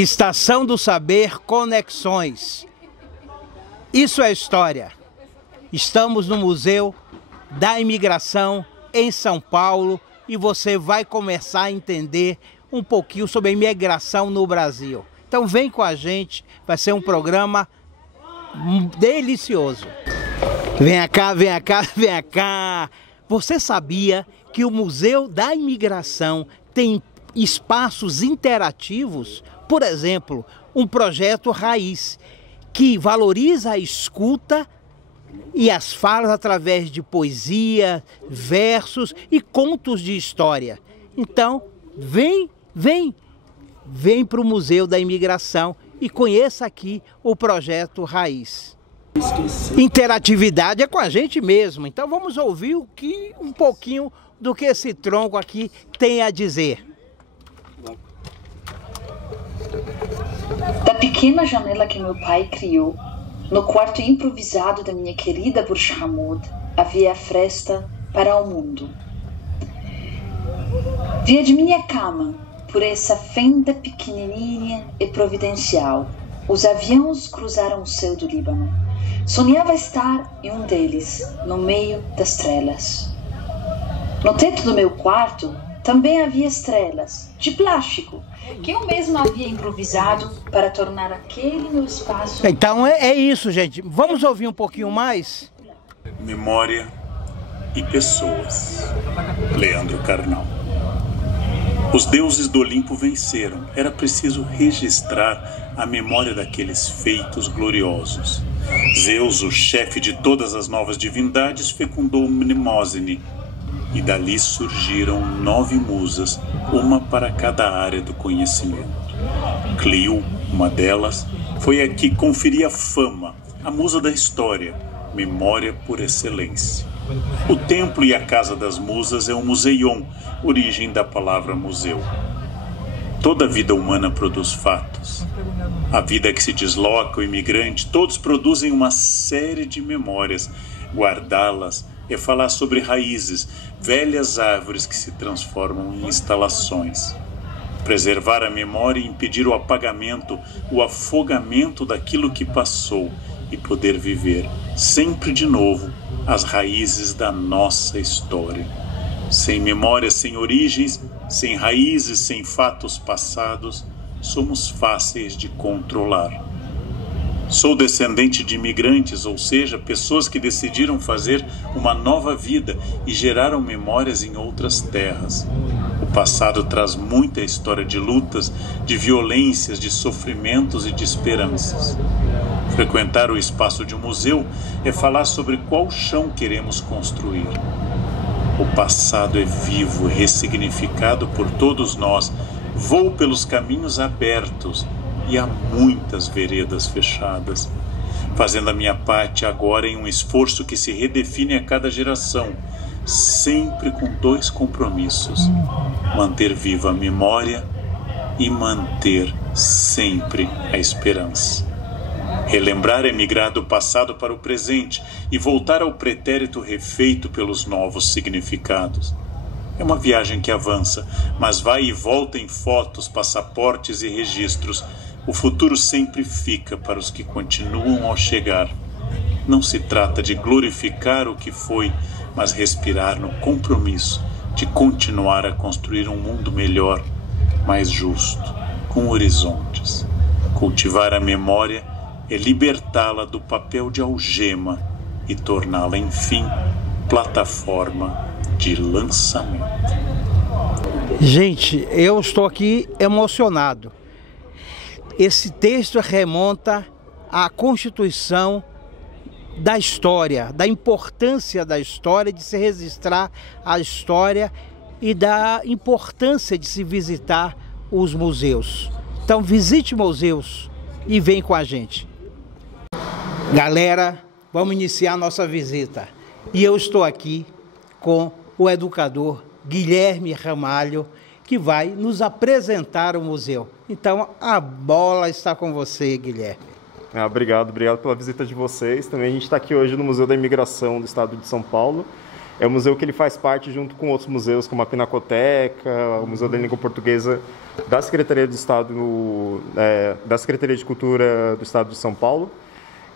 Estação do Saber Conexões. Isso é história. Estamos no Museu da Imigração em São Paulo e você vai começar a entender um pouquinho sobre a imigração no Brasil. Então vem com a gente, vai ser um programa delicioso. Vem cá, vem cá, vem cá. Você sabia que o Museu da Imigração tem espaços interativos? Por exemplo, um projeto Raiz, que valoriza a escuta e as falas através de poesia, versos e contos de história. Então, vem para o Museu da Imigração e conheça aqui o projeto Raiz. Interatividade é com a gente mesmo, então vamos ouvir um pouquinho do que esse tronco aqui tem a dizer. Da pequena janela que meu pai criou, no quarto improvisado da minha querida Burj Hammoud, havia a fresta para o mundo. Via de minha cama, por essa fenda pequenininha e providencial, os aviões cruzaram o céu do Líbano. Sonhava estar em um deles, no meio das estrelas. No teto do meu quarto também havia estrelas, de plástico, que eu mesmo havia improvisado para tornar aquele meu espaço... Então é isso, gente. Vamos ouvir um pouquinho mais? Memória e pessoas. Leandro Carnal. Os deuses do Olimpo venceram. Era preciso registrar a memória daqueles feitos gloriosos. Zeus, o chefe de todas as novas divindades, fecundou Mnemosine, e dali surgiram 9 musas, uma para cada área do conhecimento. Clio, uma delas, foi a que conferia fama, a musa da história, memória por excelência. O templo e a casa das musas é o Museion, origem da palavra museu. Toda vida humana produz fatos. A vida que se desloca, o imigrante, todos produzem uma série de memórias. Guardá-las é falar sobre raízes, velhas árvores que se transformam em instalações. Preservar a memória e impedir o apagamento, o afogamento daquilo que passou e poder viver, sempre de novo, as raízes da nossa história. Sem memória, sem origens, sem raízes, sem fatos passados, somos fáceis de controlar. Sou descendente de imigrantes, ou seja, pessoas que decidiram fazer uma nova vida e geraram memórias em outras terras. O passado traz muita história de lutas, de violências, de sofrimentos e de esperanças. Frequentar o espaço de um museu é falar sobre qual chão queremos construir. O passado é vivo, ressignificado por todos nós. Vou pelos caminhos abertos e há muitas veredas fechadas, fazendo a minha parte agora em um esforço que se redefine a cada geração, sempre com 2 compromissos: manter viva a memória e manter sempre a esperança. Relembrar é migrar do passado para o presente e voltar ao pretérito refeito pelos novos significados. É uma viagem que avança, mas vai e volta em fotos, passaportes e registros. O futuro sempre fica para os que continuam ao chegar. Não se trata de glorificar o que foi, mas respirar no compromisso de continuar a construir um mundo melhor, mais justo, com horizontes. Cultivar a memória é libertá-la do papel de algema e torná-la, enfim, plataforma de lançamento. Gente, eu estou aqui emocionado. Esse texto remonta à Constituição da história, da importância da história, de se registrar a história e da importância de se visitar os museus. Então visite museus e vem com a gente. Galera, vamos iniciar nossa visita. E eu estou aqui com o educador Guilherme Ramalho, que vai nos apresentar o museu. Então, a bola está com você, Guilherme. Obrigado pela visita de vocês. Também a gente está aqui hoje no Museu da Imigração do Estado de São Paulo. É um museu que ele faz parte junto com outros museus, como a Pinacoteca, o Museu da Língua Portuguesa da Secretaria do Estado, da Secretaria de Cultura do Estado de São Paulo.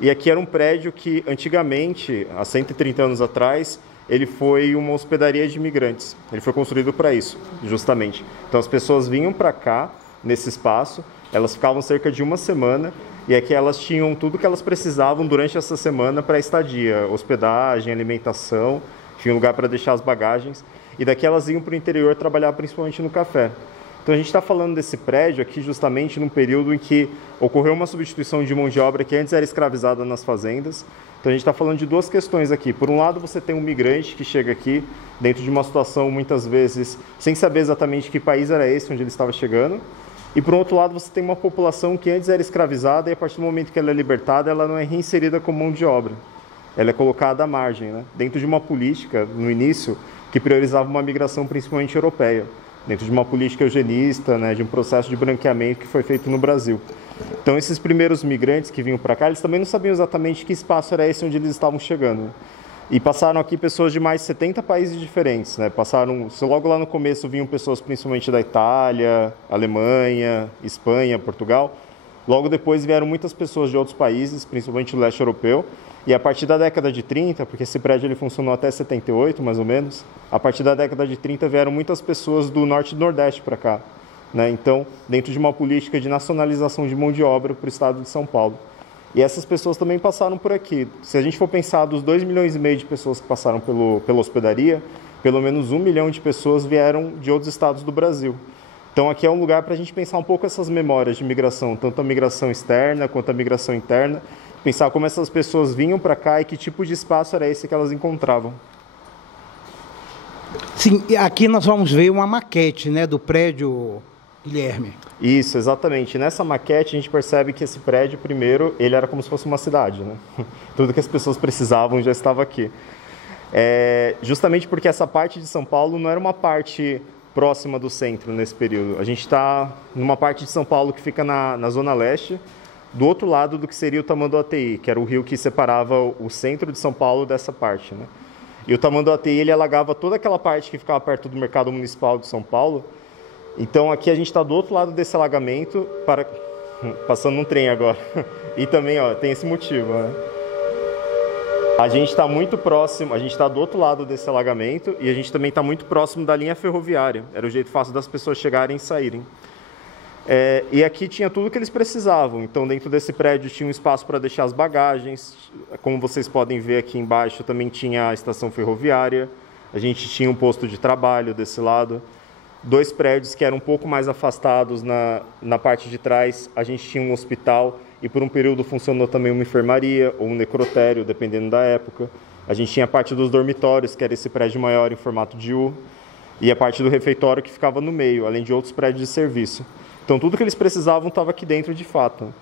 E aqui era um prédio que, antigamente, há 130 anos atrás, ele foi uma hospedaria de imigrantes. Ele foi construído para isso, justamente. Então, as pessoas vinham para cá, nesse espaço, elas ficavam cerca de uma semana, e aqui elas tinham tudo que elas precisavam durante essa semana para a estadia, hospedagem, alimentação, tinha um lugar para deixar as bagagens, e daqui elas iam para o interior trabalhar principalmente no café. Então a gente está falando desse prédio aqui justamente num período em que ocorreu uma substituição de mão de obra que antes era escravizada nas fazendas. Então a gente está falando de duas questões aqui. Por um lado, você tem um migrante que chega aqui dentro de uma situação muitas vezes sem saber exatamente que país era esse onde ele estava chegando. E por outro lado, você tem uma população que antes era escravizada e a partir do momento que ela é libertada, ela não é reinserida como mão de obra. Ela é colocada à margem, né? Dentro de uma política, no início, que priorizava uma migração principalmente europeia, dentro de uma política eugenista, né, de um processo de branqueamento que foi feito no Brasil. Então, esses primeiros migrantes que vinham para cá, eles também não sabiam exatamente que espaço era esse onde eles estavam chegando. E passaram aqui pessoas de mais de 70 países diferentes, né? Logo lá no começo vinham pessoas principalmente da Itália, Alemanha, Espanha, Portugal. Logo depois vieram muitas pessoas de outros países, principalmente do leste europeu. E a partir da década de 30, porque esse prédio ele funcionou até 78, mais ou menos, a partir da década de 30 vieram muitas pessoas do norte e do nordeste para cá, né? Então, dentro de uma política de nacionalização de mão de obra para o estado de São Paulo. E essas pessoas também passaram por aqui. Se a gente for pensar dos 2,5 milhões de pessoas que passaram pela hospedaria, pelo menos 1 milhão de pessoas vieram de outros estados do Brasil. Então, aqui é um lugar para a gente pensar um pouco essas memórias de migração, tanto a migração externa quanto a migração interna, pensar como essas pessoas vinham para cá e que tipo de espaço era esse que elas encontravam. Sim, aqui nós vamos ver uma maquete, né, do prédio, Guilherme. Isso, exatamente. Nessa maquete a gente percebe que esse prédio, primeiro, ele era como se fosse uma cidade, né? Tudo que as pessoas precisavam já estava aqui. Justamente porque essa parte de São Paulo não era uma parte próxima do centro nesse período. A gente está numa parte de São Paulo que fica na zona leste, do outro lado do que seria o Tamanduateí, que era o rio que separava o centro de São Paulo dessa parte, né? E o Tamanduateí, ele alagava toda aquela parte que ficava perto do mercado municipal de São Paulo. Então aqui a gente está do outro lado desse alagamento, passando um trem agora. E também, ó, tem esse motivo, né? A gente está muito próximo, a gente está do outro lado desse alagamento e a gente também está muito próximo da linha ferroviária. Era o jeito fácil das pessoas chegarem e saírem. E aqui tinha tudo que eles precisavam. Então, dentro desse prédio tinha um espaço para deixar as bagagens. Como vocês podem ver aqui embaixo, também tinha a estação ferroviária. A gente tinha um posto de trabalho desse lado. 2 prédios que eram um pouco mais afastados na parte de trás. A gente tinha um hospital e por um período funcionou também uma enfermaria ou um necrotério, dependendo da época. A gente tinha a parte dos dormitórios, que era esse prédio maior em formato de U. E a parte do refeitório que ficava no meio, além de outros prédios de serviço. Então, tudo que eles precisavam estava aqui dentro de fato.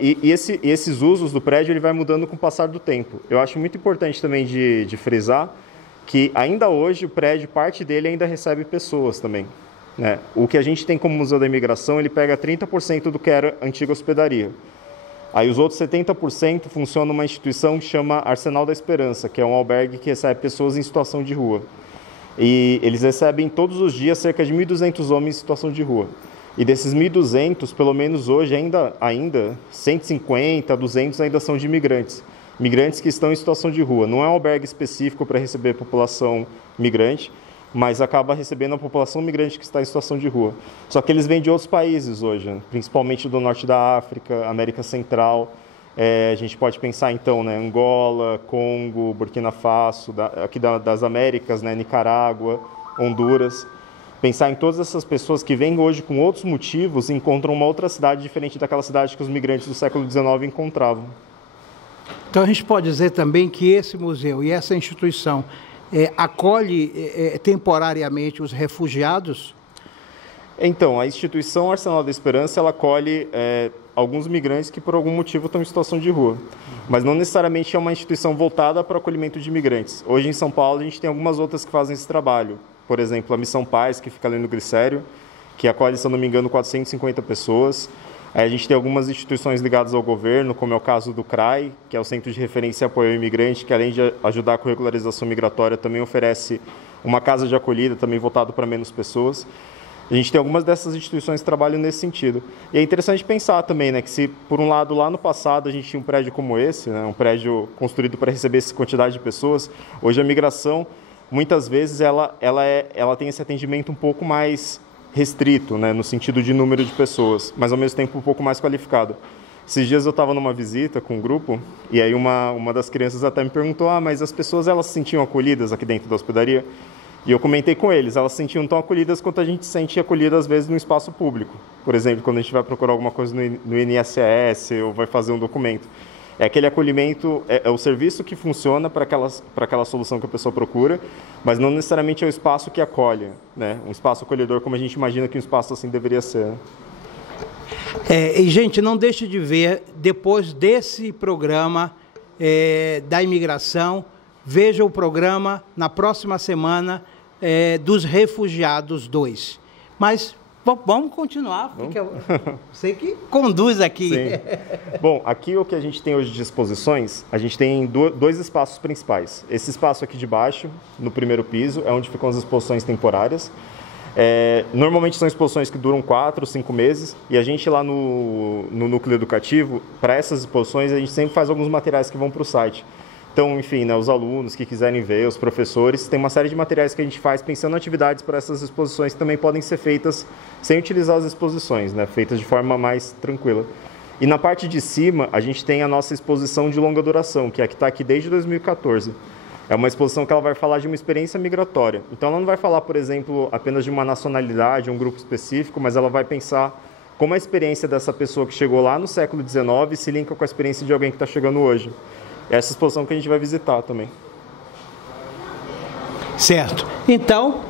Esses usos do prédio ele vai mudando com o passar do tempo. Eu acho muito importante também de frisar que ainda hoje o prédio, parte dele ainda recebe pessoas também, né? O que a gente tem como Museu da Imigração, ele pega 30% do que era antiga hospedaria. Aí os outros 70% funciona uma instituição que chama Arsenal da Esperança, que é um albergue que recebe pessoas em situação de rua. E eles recebem todos os dias cerca de 1.200 homens em situação de rua. E desses 1.200, pelo menos hoje, ainda 150, 200 ainda são de imigrantes. Migrantes que estão em situação de rua. Não é um albergue específico para receber a população migrante, mas acaba recebendo a população migrante que está em situação de rua. Só que eles vêm de outros países hoje, né? Principalmente do norte da África, América Central. A gente pode pensar, então, né, Angola, Congo, Burkina Faso, aqui das Américas, né, Nicarágua, Honduras. Pensar em todas essas pessoas que vêm hoje com outros motivos e encontram uma outra cidade diferente daquela cidade que os migrantes do século XIX encontravam. Então a gente pode dizer também que esse museu e essa instituição acolhe temporariamente os refugiados? Então, a instituição Arsenal da Esperança, ela acolhe alguns migrantes que por algum motivo estão em situação de rua. Mas não necessariamente é uma instituição voltada para o acolhimento de imigrantes. Hoje em São Paulo a gente tem algumas outras que fazem esse trabalho. Por exemplo, a Missão Paz, que fica ali no Glicério, que acolhe, se eu não me engano, 450 pessoas. Aí a gente tem algumas instituições ligadas ao governo, como é o caso do CRAI, que é o Centro de Referência e Apoio ao Imigrante, que além de ajudar com regularização migratória, também oferece uma casa de acolhida, também voltado para menos pessoas. A gente tem algumas dessas instituições que trabalham nesse sentido. E é interessante pensar também, né, que se, por um lado, lá no passado a gente tinha um prédio como esse, né, um prédio construído para receber essa quantidade de pessoas, hoje a migração, muitas vezes, ela tem esse atendimento um pouco mais restrito, né, no sentido de número de pessoas, mas ao mesmo tempo um pouco mais qualificado. Esses dias eu estava numa visita com um grupo, e aí uma das crianças até me perguntou, mas as pessoas elas se sentiam acolhidas aqui dentro da hospedaria? E eu comentei com eles, elas se sentiam tão acolhidas quanto a gente se sente acolhida às vezes no espaço público. Por exemplo, quando a gente vai procurar alguma coisa no INSS ou vai fazer um documento. É aquele acolhimento, é o serviço que funciona para aquela solução que a pessoa procura, mas não necessariamente é o espaço que acolhe, né? Um espaço acolhedor como a gente imagina que um espaço assim deveria ser. Né? E, gente, não deixe de ver, depois desse programa da imigração, veja o programa na próxima semana dos Refugiados 2. Mas vamos continuar, porque você que conduz aqui. Sim. Bom, aqui o que a gente tem hoje de exposições, a gente tem dois espaços principais. Esse espaço aqui de baixo, no primeiro piso, é onde ficam as exposições temporárias. Normalmente são exposições que duram 4 ou 5 meses, e a gente lá no núcleo educativo, para essas exposições, a gente sempre faz alguns materiais que vão para o site. Então, enfim, né, os alunos que quiserem ver, os professores, tem uma série de materiais que a gente faz pensando em atividades para essas exposições que também podem ser feitas sem utilizar as exposições, né, feitas de forma mais tranquila. E na parte de cima, a gente tem a nossa exposição de longa duração, que é a que está aqui desde 2014. É uma exposição que ela vai falar de uma experiência migratória. Então, ela não vai falar, por exemplo, apenas de uma nacionalidade, um grupo específico, mas ela vai pensar como a experiência dessa pessoa que chegou lá no século XIX se linka com a experiência de alguém que está chegando hoje. Essa exposição que a gente vai visitar também. Certo. Então,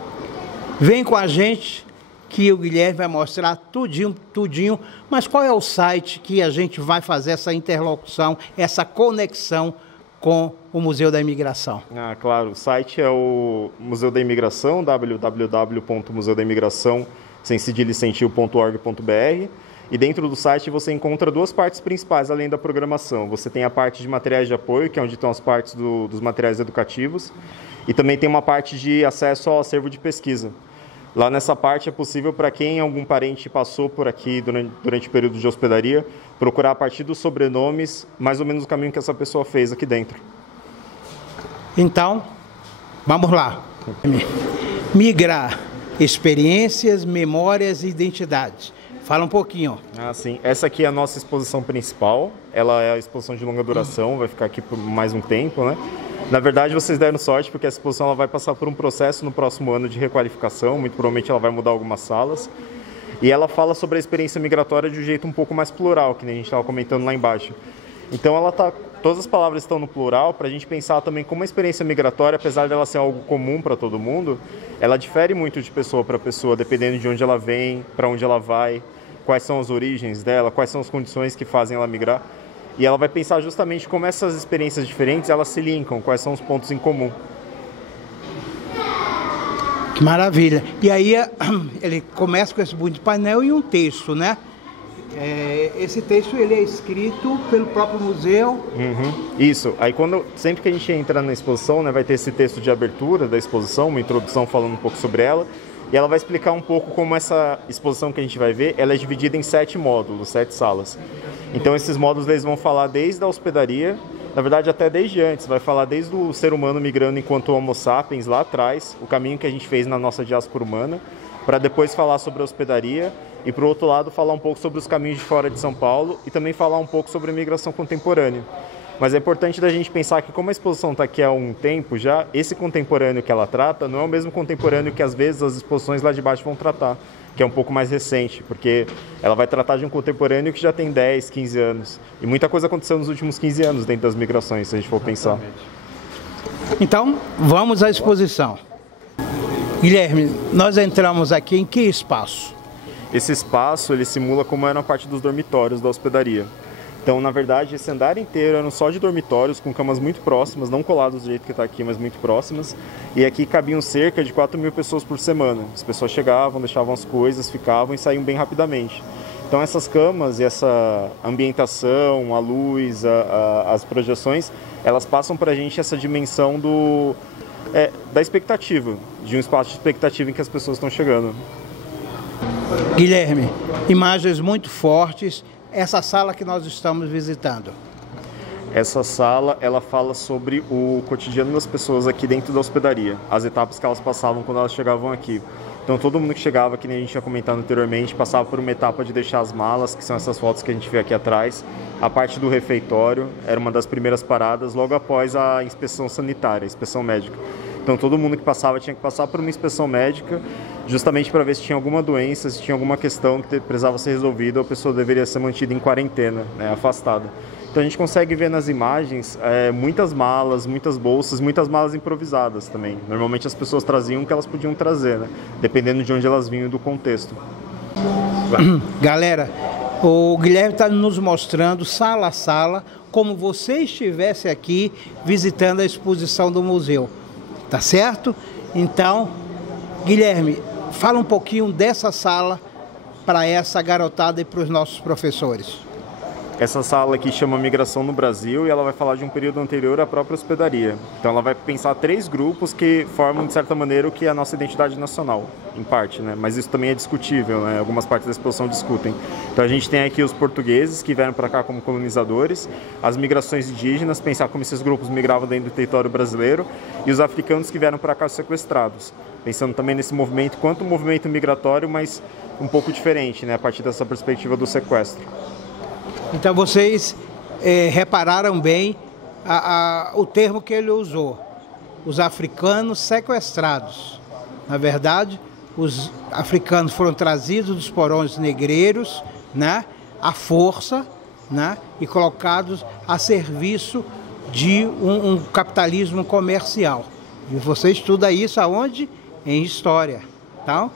vem com a gente que o Guilherme vai mostrar tudinho. Mas qual é o site que a gente vai fazer essa interlocução, essa conexão com o Museu da Imigração? Claro. O site é o Museu da Imigração, www.museudaimigração, sem cedilha e sem tio.org.br. E dentro do site você encontra duas partes principais, além da programação. Você tem a parte de materiais de apoio, que é onde estão as partes dos materiais educativos, e também tem uma parte de acesso ao acervo de pesquisa. Lá nessa parte é possível para quem algum parente passou por aqui durante o período de hospedaria, procurar a partir dos sobrenomes, mais ou menos o caminho que essa pessoa fez aqui dentro. Então, vamos lá. Migrar, experiências, memórias e identidades. Fala um pouquinho. Sim. Essa aqui é a nossa exposição principal. Ela é a exposição de longa duração, vai ficar aqui por mais um tempo, né? Na verdade, vocês deram sorte, porque essa exposição ela vai passar por um processo no próximo ano de requalificação. Muito provavelmente ela vai mudar algumas salas. E ela fala sobre a experiência migratória de um jeito um pouco mais plural, que nem a gente estava comentando lá embaixo. Então, todas as palavras estão no plural, para a gente pensar também como a experiência migratória, apesar dela ser algo comum para todo mundo, ela difere muito de pessoa para pessoa, dependendo de onde ela vem, para onde ela vai, quais são as origens dela, quais são as condições que fazem ela migrar. E ela vai pensar justamente como essas experiências diferentes, elas se linkam, quais são os pontos em comum. Que maravilha. E aí ele começa com esse bonito painel e um texto, né? Esse texto ele é escrito pelo próprio museu. Isso. Aí sempre que a gente entra na exposição, né, vai ter esse texto de abertura da exposição, uma introdução falando um pouco sobre ela. E ela vai explicar um pouco como essa exposição que a gente vai ver, ela é dividida em 7 módulos, 7 salas. Então esses módulos eles vão falar desde a hospedaria, na verdade até desde antes, vai falar desde o ser humano migrando enquanto Homo sapiens lá atrás, o caminho que a gente fez na nossa diáspora humana, para depois falar sobre a hospedaria e, por outro lado, falar um pouco sobre os caminhos de fora de São Paulo e também falar um pouco sobre a migração contemporânea. Mas é importante da gente pensar que, como a exposição está aqui há um tempo já, esse contemporâneo que ela trata não é o mesmo contemporâneo que, às vezes, as exposições lá de baixo vão tratar, que é um pouco mais recente, porque ela vai tratar de um contemporâneo que já tem 10, 15 anos. E muita coisa aconteceu nos últimos 15 anos dentro das migrações, se a gente for pensar. Então, vamos à exposição. Guilherme, nós entramos aqui em que espaço? Esse espaço, ele simula como era a parte dos dormitórios da hospedaria. Então, na verdade, esse andar inteiro eram só de dormitórios, com camas muito próximas, não coladas do jeito que está aqui, mas muito próximas. E aqui cabiam cerca de 4.000 pessoas por semana. As pessoas chegavam, deixavam as coisas, ficavam e saíam bem rapidamente. Então essas camas e essa ambientação, a luz, as projeções, elas passam para a gente essa dimensão da expectativa, de um espaço de expectativa em que as pessoas estão chegando. Guilherme, imagens muito fortes, essa sala que nós estamos visitando. Essa sala, ela fala sobre o cotidiano das pessoas aqui dentro da hospedaria, as etapas que elas passavam quando elas chegavam aqui. Então todo mundo que chegava, que nem a gente tinha comentado anteriormente, passava por uma etapa de deixar as malas, que são essas fotos que a gente vê aqui atrás. A parte do refeitório era uma das primeiras paradas, logo após a inspeção sanitária, a inspeção médica. Então todo mundo que passava tinha que passar por uma inspeção médica, justamente para ver se tinha alguma doença, se tinha alguma questão que precisava ser resolvida, ou a pessoa deveria ser mantida em quarentena, né, afastada. Então a gente consegue ver nas imagens muitas malas, muitas bolsas, muitas malas improvisadas também. Normalmente as pessoas traziam o que elas podiam trazer, né? Dependendo de onde elas vinham e do contexto. Galera, o Guilherme está nos mostrando sala a sala, como você estivesse aqui visitando a exposição do museu. Tá certo? Então, Guilherme, fala um pouquinho dessa sala para essa garotada e para os nossos professores. Essa sala aqui chama Migração no Brasil e ela vai falar de um período anterior à própria hospedaria. Então ela vai pensar 3 grupos que formam, de certa maneira, o que é a nossa identidade nacional, em parte, né? Mas isso também é discutível, né? Algumas partes da exposição discutem. Então a gente tem aqui os portugueses que vieram para cá como colonizadores, as migrações indígenas, pensar como esses grupos migravam dentro do território brasileiro, e os africanos que vieram para cá sequestrados. Pensando também nesse movimento, quanto um movimento migratório, mas um pouco diferente, né? A partir dessa perspectiva do sequestro. Então vocês repararam bem o termo que ele usou, os africanos sequestrados. Na verdade, os africanos foram trazidos dos porões negreiros, né, à força, né, e colocados a serviço de um capitalismo comercial. E você estuda isso aonde? Em História. Então,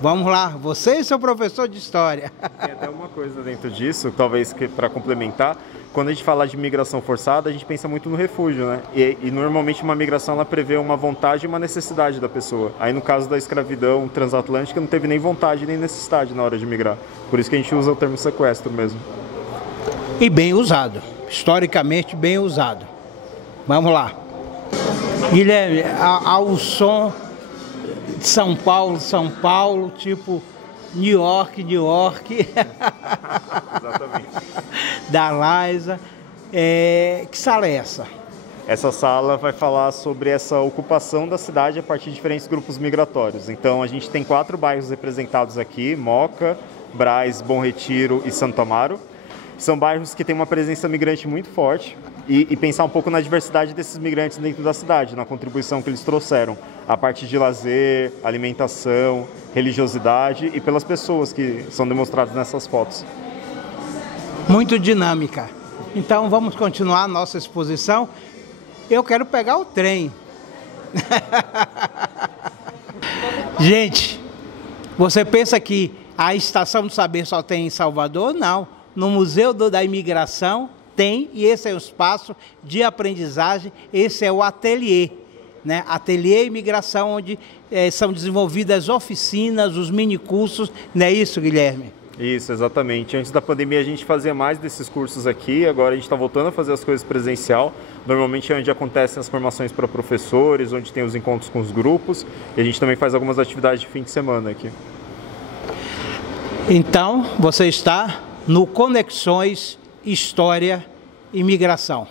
vamos lá, você e seu professor de História. Tem até uma coisa dentro disso, talvez para complementar, quando a gente fala de migração forçada, a gente pensa muito no refúgio, né? E normalmente uma migração ela prevê uma vontade e uma necessidade da pessoa. Aí no caso da escravidão transatlântica não teve nem vontade nem necessidade na hora de migrar. Por isso que a gente usa o termo sequestro mesmo. E bem usado, historicamente bem usado. Vamos lá. Guilherme, ao som de São Paulo, tipo New York. Exatamente. Da Liza. Que sala é essa? Essa sala vai falar sobre essa ocupação da cidade a partir de diferentes grupos migratórios. Então a gente tem 4 bairros representados aqui, Moca, Brás, Bom Retiro e Santo Amaro. São bairros que têm uma presença migrante muito forte e pensar um pouco na diversidade desses migrantes dentro da cidade, na contribuição que eles trouxeram, a partir de lazer, alimentação, religiosidade e pelas pessoas que são demonstradas nessas fotos. Muito dinâmica. Então vamos continuar a nossa exposição. Eu quero pegar o trem. Gente, você pensa que a Estação do Saber só tem em Salvador? Não. No Museu da Imigração tem, e esse é o espaço de aprendizagem, esse é o ateliê, né? Ateliê Imigração, onde são desenvolvidas oficinas, os minicursos, não é isso, Guilherme? Isso, exatamente. Antes da pandemia a gente fazia mais desses cursos aqui, agora a gente está voltando a fazer as coisas presencial. Normalmente é onde acontecem as formações para professores, onde tem os encontros com os grupos, e a gente também faz algumas atividades de fim de semana aqui. Então, você está no Conexões História e Migração.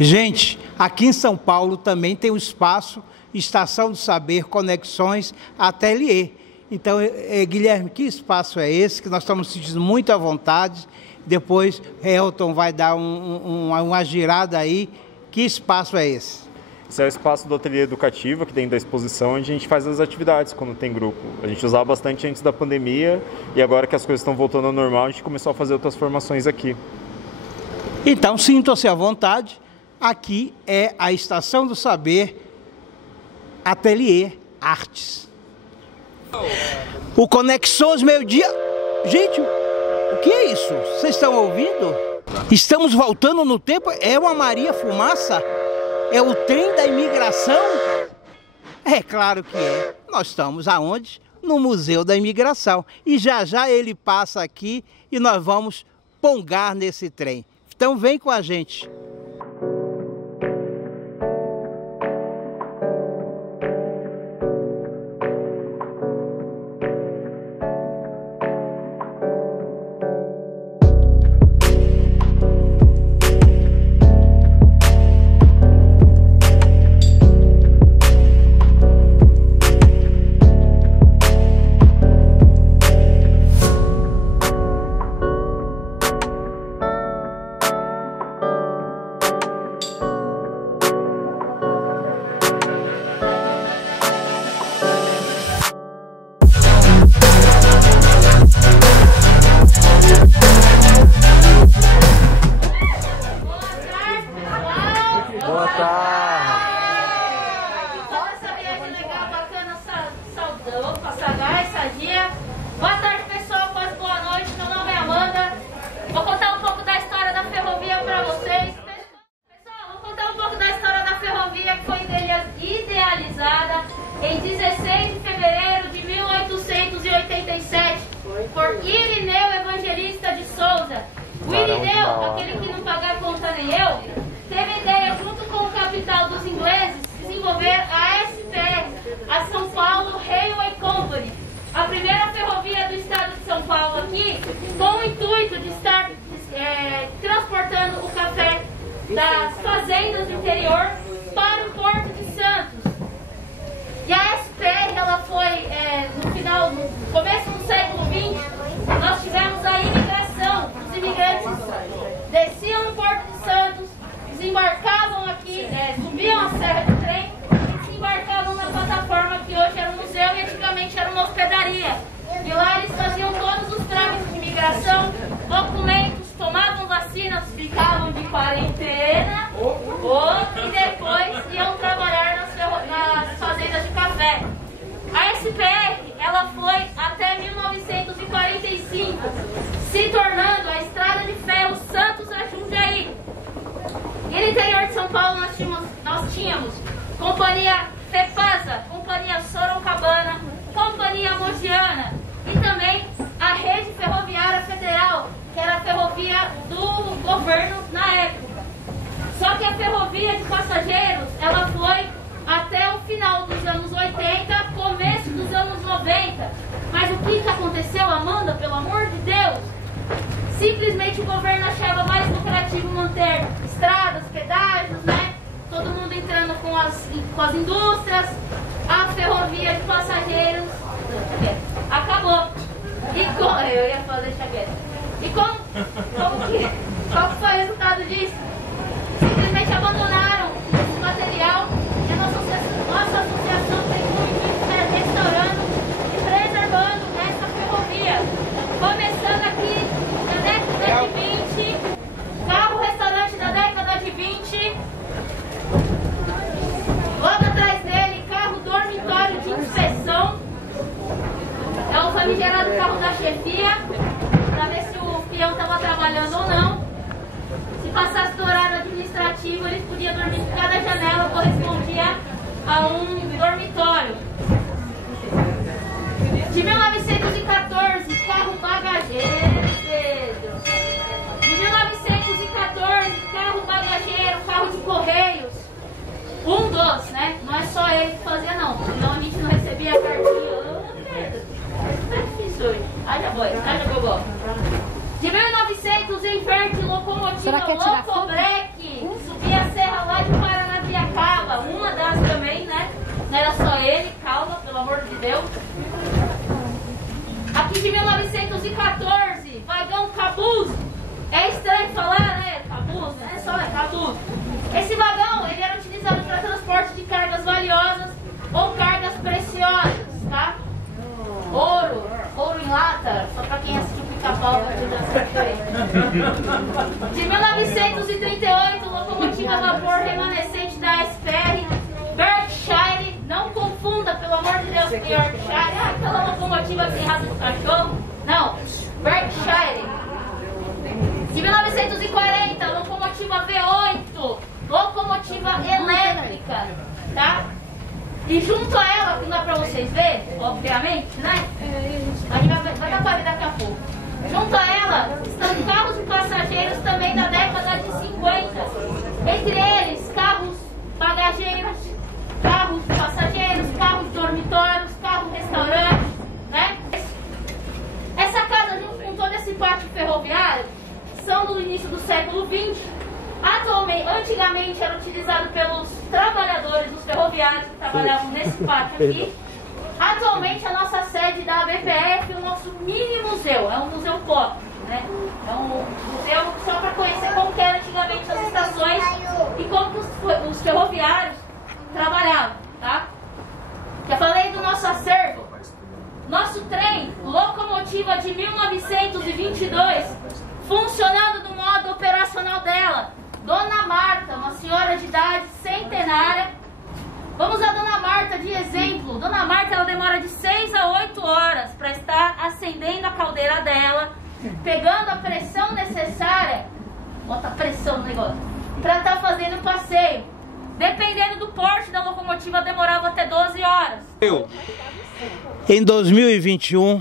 Gente, aqui em São Paulo também tem o espaço Estação do Saber, Conexões, Ateliê. Então, Guilherme, que espaço é esse que nós estamos sentindo muito à vontade? Depois, Elton vai dar uma girada aí. Que espaço é esse? Esse é o espaço do ateliê educativo, aqui dentro da exposição, onde a gente faz as atividades quando tem grupo. A gente usava bastante antes da pandemia e agora que as coisas estão voltando ao normal, a gente começou a fazer outras formações aqui. Então, sintam-se à vontade. Aqui é a Estação do Saber, Ateliê Artes. O Conexões Meio-Dia... Gente, o que é isso? Vocês estão ouvindo? Estamos voltando no tempo? É uma Maria Fumaça? É o trem da imigração? É claro que é. Nós estamos aonde? no Museu da Imigração. E já já ele passa aqui e nós vamos pongar nesse trem. Então vem com a gente. Boa tarde, pessoal. Quase boa noite. Meu nome é Amanda. Vou contar um pouco da história da ferrovia para vocês. Pessoal, vou contar um pouco da história da ferrovia que foi idealizada em 16 de fevereiro de 1887 por Irineu Evangelista de Souza. O Irineu, aquele que não pagar conta nem eu, teve a ideia, junto com o capital dos ingleses, desenvolver a SPR, a São Paulo Railway Company, a primeira ferrovia do estado de São Paulo aqui, com o intuito de estar transportando o café das fazendas do interior para o Porto de Santos. E a SPR, ela foi, no começo do século XX, nós tivemos a imigração. Os imigrantes desciam no Porto de Santos, desembarcavam aqui, subiam a Serra do Trem e desembarcavam na plataforma que hoje era um museu e antigamente era uma hospedaria. E lá eles faziam todos os trâmites de imigração, documentos, tomavam vacinas, ficavam de quarentena e depois iam trabalhar nas fazendas de café. A SPR, ela foi até 1945, se tornando a estrada de ferro Santos a Jundiaí. E no interior de São Paulo nós tínhamos Companhia Fepasa, Companhia Sorocabana, Companhia Mogiana e também a Rede Ferroviária Federal, que era a ferrovia do governo na época. Só que a ferrovia de passageiros, ela foi até o final dos anos 80, começo dos anos 90. Mas o que aconteceu, Amanda, pelo amor de Deus? Simplesmente o governo achava mais lucrativo manter estradas, pedágios, né? Todo mundo entrando com as indústrias, a ferrovia de passageiros acabou. Eu ia fazer chagueta. E qual foi o resultado disso? Simplesmente abandonaram esse material e a nossa associação tem muito restaurando e preservando essa ferrovia. Começando aqui na década de 20, carro-restaurante da década de 20. Logo atrás dele, carro dormitório de inspeção. É o famigerado carro da chefia, para ver se o peão estava trabalhando ou não. Se passasse do horário administrativo, eles podiam dormir em cada janela, correspondia a um dormitório. De 1914, carro bagageiro, Pedro. De 1914, carro bagageiro, carro de correios. Um dos, né? Não é só ele que fazia, não. Senão a gente não recebia a cartinha. Pedro, tá difícil hoje. Haja boi, haja bobó. De 1900, inverte locomotiva Locobreque. Subia a serra lá de Paranapiacaba. Uma das também, né? Não era só ele, calma, pelo amor de Deus. Aqui de 1914, vagão Cabuz. É estranho falar, né? Cabuz, não é só, é Cabuz. Esse vagão, ele era utilizado para transporte de cargas valiosas ou cargas preciosas, tá? Ouro em lata, só para quem assistiu Pica-Pau vai ter essa aí. De 1938, locomotiva a vapor remanescente da SPR, Berkshire, não confunda, pelo amor de Deus, com Yorkshire, aquela locomotiva que tem raça de cachorro, não, Berkshire. De 1940, locomotiva V8, locomotiva elétrica, tá? E junto a ela, que não é pra vocês verem, obviamente, né? A gente vai dar pra ver daqui a pouco. Junto a ela estão carros e passageiros também da década de 50. Entre eles, carros bagageiros, carros passageiros, carros dormitórios, carros restaurantes, né? Essa casa, junto com todo esse pátio ferroviário, são do início do século XX. Antigamente era utilizado pelos trabalhadores dos ferroviários que trabalhavam nesse pátio aqui. Atualmente a nossa sede da ABPF é o nosso mini museu, é um museu pop, né? É um museu só para conhecer como que era antigamente as estações e como que os ferroviários trabalhavam, tá? Já falei do nosso acervo. Nosso trem, locomotiva de 1922, funcionando no modo operacional dela. Dona Marta, uma senhora de idade centenária. Vamos a Dona Marta de exemplo. Dona Marta, ela demora de 6 a 8 horas para estar acendendo a caldeira dela, pegando a pressão necessária, bota pressão no negócio, para estar fazendo o passeio. Dependendo do porte da locomotiva, demorava até 12 horas. Em 2021,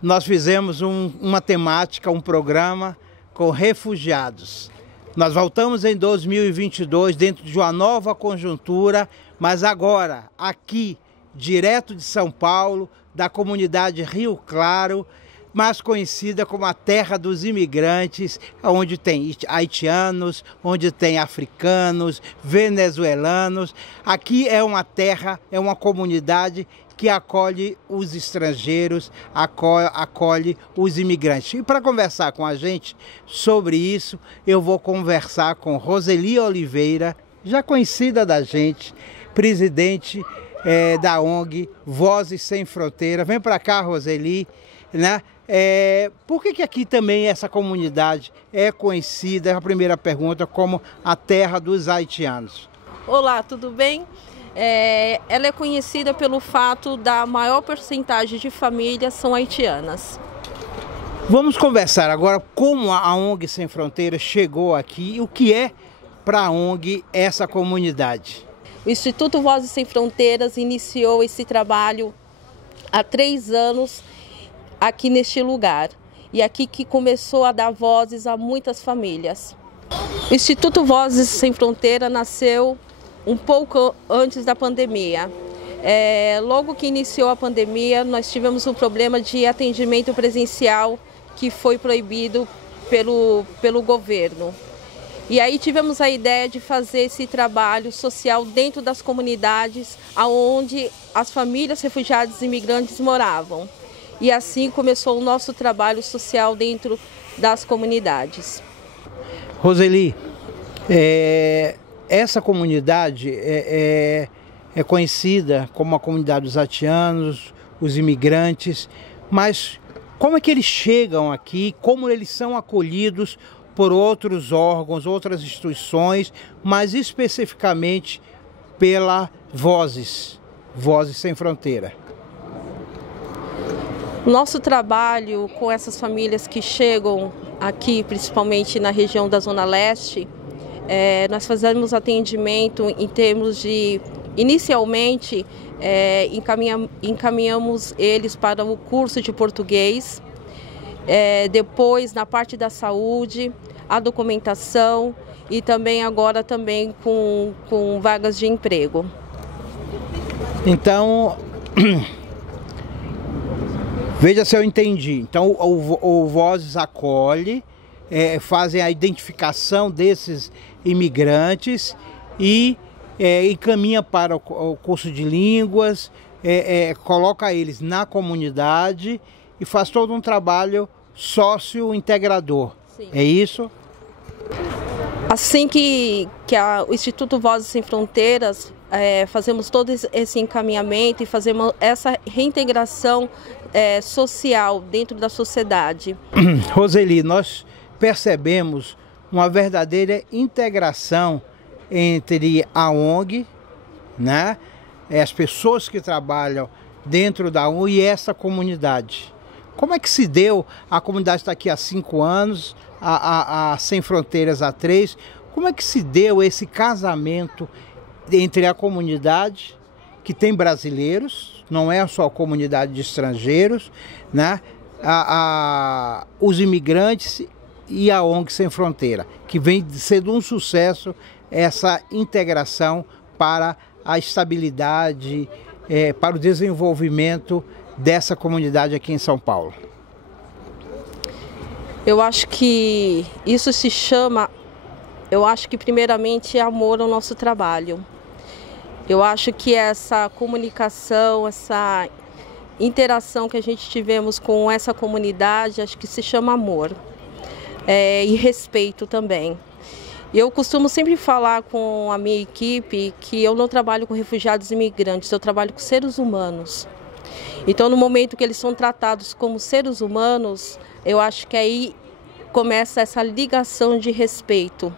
nós fizemos uma temática, um programa com refugiados. Nós voltamos em 2022 dentro de uma nova conjuntura, mas agora aqui, direto de São Paulo, da comunidade Rio Claro, mais conhecida como a terra dos imigrantes, onde tem haitianos, onde tem africanos, venezuelanos. Aqui é uma terra, é uma comunidade que acolhe os estrangeiros, acolhe os imigrantes. E para conversar com a gente sobre isso, eu vou conversar com Roseli Oliveira, já conhecida da gente, presidente da ONG Vozes Sem Fronteira. Vem para cá, Roseli, né? Por que aqui também essa comunidade é conhecida, a primeira pergunta, como a terra dos haitianos? Olá, tudo bem? Ela é conhecida pelo fato da maior porcentagem de famílias são haitianas. Vamos conversar agora como a ONG Sem Fronteiras chegou aqui e o que é para a ONG essa comunidade. O Instituto Vozes Sem Fronteiras iniciou esse trabalho há 3 anos aqui neste lugar. E aqui que começou a dar vozes a muitas famílias. O Instituto Vozes Sem Fronteira nasceu um pouco antes da pandemia. Logo que iniciou a pandemia, nós tivemos um problema de atendimento presencial que foi proibido pelo governo. E aí tivemos a ideia de fazer esse trabalho social dentro das comunidades onde as famílias refugiadas e imigrantes moravam. E assim começou o nosso trabalho social dentro das comunidades. Roseli, essa comunidade é conhecida como a comunidade dos haitianos, os imigrantes, mas como é que eles chegam aqui, como eles são acolhidos por outros órgãos, outras instituições, mas especificamente pela Vozes Sem Fronteira? Nosso trabalho com essas famílias que chegam aqui, principalmente na região da Zona Leste, nós fazemos atendimento em termos de, inicialmente, encaminhamos eles para o curso de português, depois na parte da saúde, a documentação e também agora também com vagas de emprego. Então, veja se eu entendi. Então o Vozes acolhe, fazem a identificação desses imigrantes e encaminha para o curso de línguas, coloca eles na comunidade e faz todo um trabalho sócio-integrador. Sim. É isso? Assim que o Instituto Vozes Sem Fronteiras, fazemos todo esse encaminhamento e fazemos essa reintegração social dentro da sociedade. Roseli, nós percebemos uma verdadeira integração entre a ONG, né, as pessoas que trabalham dentro da ONG e essa comunidade. Como é que se deu? A comunidade está aqui há 5 anos, a Sem Fronteiras há 3. Como é que se deu esse casamento entre a comunidade que tem brasileiros, não é só a comunidade de estrangeiros, né? Os imigrantes e a ONG Sem Fronteira, que vem sendo um sucesso essa integração para a estabilidade, para o desenvolvimento dessa comunidade aqui em São Paulo. Eu acho que isso se chama, primeiramente é amor ao nosso trabalho. Eu acho que essa comunicação, essa interação que a gente tivemos com essa comunidade, acho que se chama amor e respeito também. Eu costumo sempre falar com a minha equipe que eu não trabalho com refugiados e imigrantes, eu trabalho com seres humanos. Então, no momento que eles são tratados como seres humanos, eu acho que aí começa essa ligação de respeito.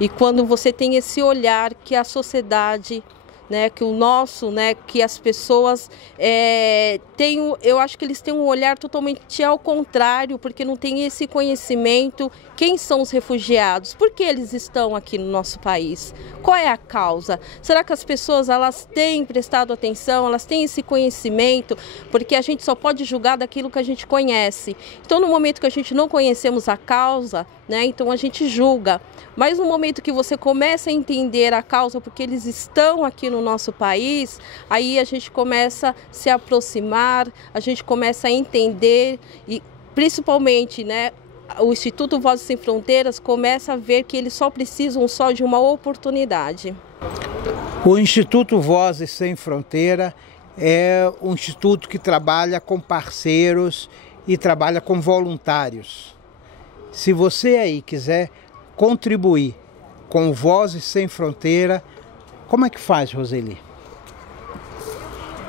E quando você tem esse olhar que a sociedade, né, que o nosso, né, que as pessoas eu acho que eles têm um olhar totalmente ao contrário, porque não tem esse conhecimento. Quem são os refugiados? Por que eles estão aqui no nosso país? Qual é a causa? Será que as pessoas elas têm prestado atenção, elas têm esse conhecimento? Porque a gente só pode julgar daquilo que a gente conhece. Então, no momento que a gente não conhecemos a causa, né, então a gente julga. Mas no momento que você começa a entender a causa, porque eles estão aqui no nosso país, aí a gente começa a se aproximar, a gente começa a entender e principalmente, né, o Instituto Vozes Sem Fronteiras começa a ver que eles só precisam de uma oportunidade. O Instituto Vozes Sem Fronteira é um instituto que trabalha com parceiros e trabalha com voluntários. Se você aí quiser contribuir com Vozes Sem Fronteira, como é que faz, Roseli?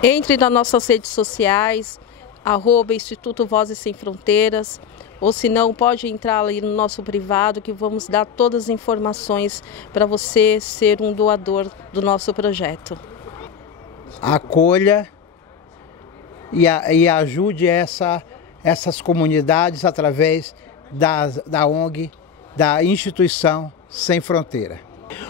Entre nas nossas redes sociais, @Instituto Vozes Sem Fronteiras, ou se não, pode entrar ali no nosso privado que vamos dar todas as informações para você ser um doador do nosso projeto. Acolha e ajude essas comunidades através da ONG, da Instituição Sem Fronteira.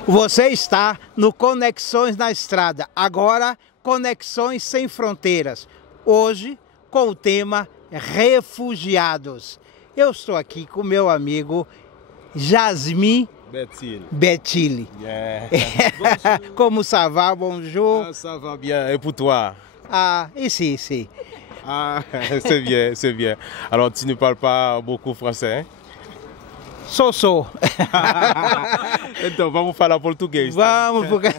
Você está no Conexões na Estrada, agora Conexões Sem Fronteiras, hoje com o tema refugiados. Eu estou aqui com meu amigo Jasmin Betili. Yeah. Como ça va? Bonjour. Ah, ça va bien. Et pour toi? Ah, ici. Ah, c'est bien, c'est bien. Alors, tu ne parles pas beaucoup français? Sou. Então, vamos falar português. Vamos, porque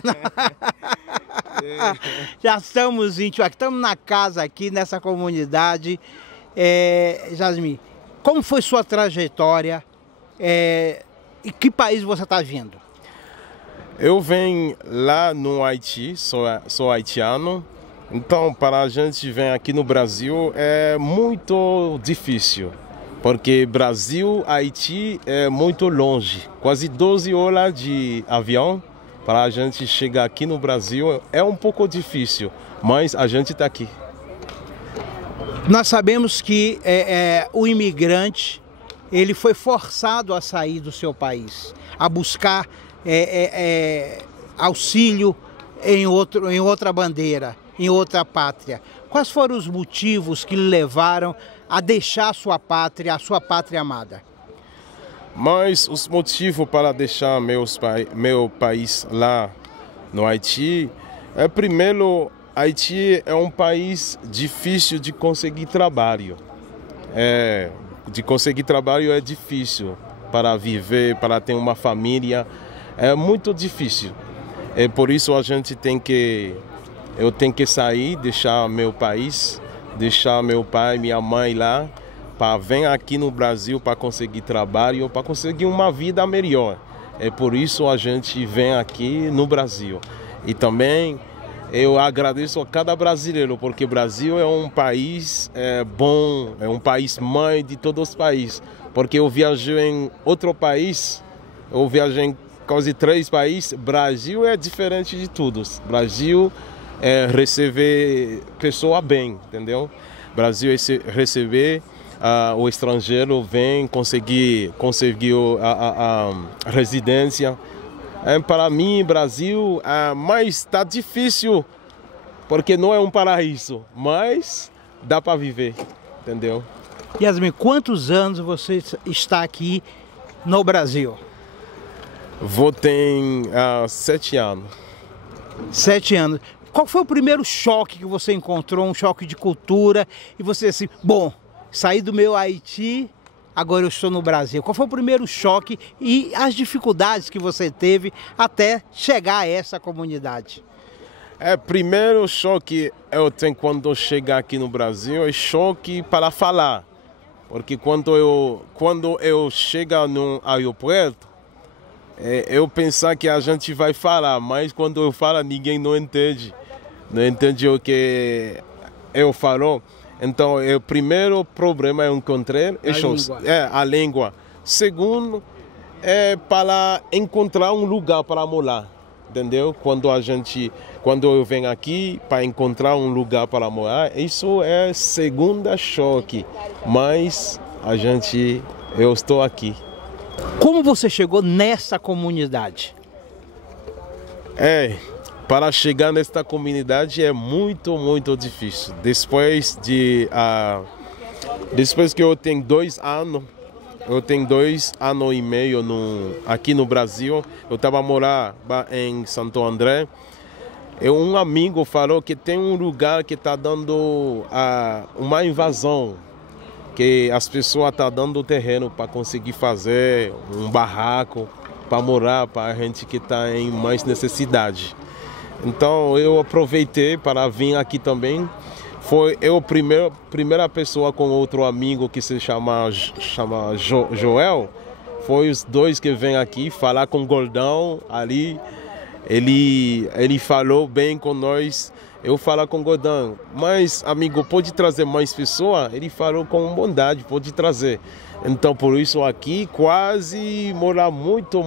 já estamos íntimos aqui, estamos na casa aqui, nessa comunidade. Jasmin, como foi sua trajetória? E que país você está vindo? Eu venho lá no Haiti, sou haitiano. Então, para a gente vir aqui no Brasil é muito difícil. Porque Brasil, Haiti é muito longe. Quase 12 horas de avião para a gente chegar aqui no Brasil é um pouco difícil. Mas a gente está aqui. Nós sabemos que o imigrante ele foi forçado a sair do seu país, a buscar auxílio em outra bandeira, em outra pátria. Quais foram os motivos que lhe levaram a deixar a sua pátria amada? Mas os motivos para deixar meu país lá no Haiti primeiro, Haiti é um país difícil de conseguir trabalho. De conseguir trabalho é difícil para viver, para ter uma família. É muito difícil. Por isso eu tenho que sair, deixar meu país, deixar meu pai e minha mãe lá, para vir aqui no Brasil para conseguir trabalho, para conseguir uma vida melhor. Por isso a gente vem aqui no Brasil. E também eu agradeço a cada brasileiro, porque o Brasil é um país bom, é um país mãe de todos os países. Porque eu viajei em outro país, eu viajei em quase 3 países, Brasil é diferente de todos. Brasil receber pessoa bem, entendeu? Brasil é receber o estrangeiro, vem conseguir a residência. Para mim, Brasil, mas está difícil porque não é um paraíso, mas dá para viver, entendeu? Yasmin, quantos anos você está aqui no Brasil? Vou ter 7 anos. 7 anos. Qual foi o primeiro choque que você encontrou, um choque de cultura, e você assim, bom, saí do meu Haiti, agora eu estou no Brasil. Qual foi o primeiro choque e as dificuldades que você teve até chegar a essa comunidade? Primeiro choque eu tenho quando chegar aqui no Brasil é choque para falar. Porque quando eu chego no aeroporto, eu pensar que a gente vai falar, mas quando eu falo ninguém não entende. Não entende o que eu falo. Então, o primeiro problema eu encontrei a língua. Segundo, para encontrar um lugar para morar, entendeu? Quando eu venho aqui para encontrar um lugar para morar, isso é segundo choque. Mas eu estou aqui. Como você chegou nessa comunidade? Para chegar nesta comunidade é muito, muito difícil. Depois que eu tenho 2 anos, eu tenho 2 anos e meio aqui no Brasil, eu estava morando em Santo André. Um amigo falou que tem um lugar que está dando uma invasão, que as pessoas estão dando terreno para conseguir fazer um barraco para morar para a gente que está em mais necessidade. Então eu aproveitei para vir aqui também. Foi eu primeira pessoa com outro amigo que se chama Joel. Foi os dois que vêm aqui falar com o Gordão ali. Ele falou bem com nós. Eu falo com o Gordão, mas amigo, pode trazer mais pessoas? Ele falou com bondade, pode trazer. Então por isso aqui quase mora muito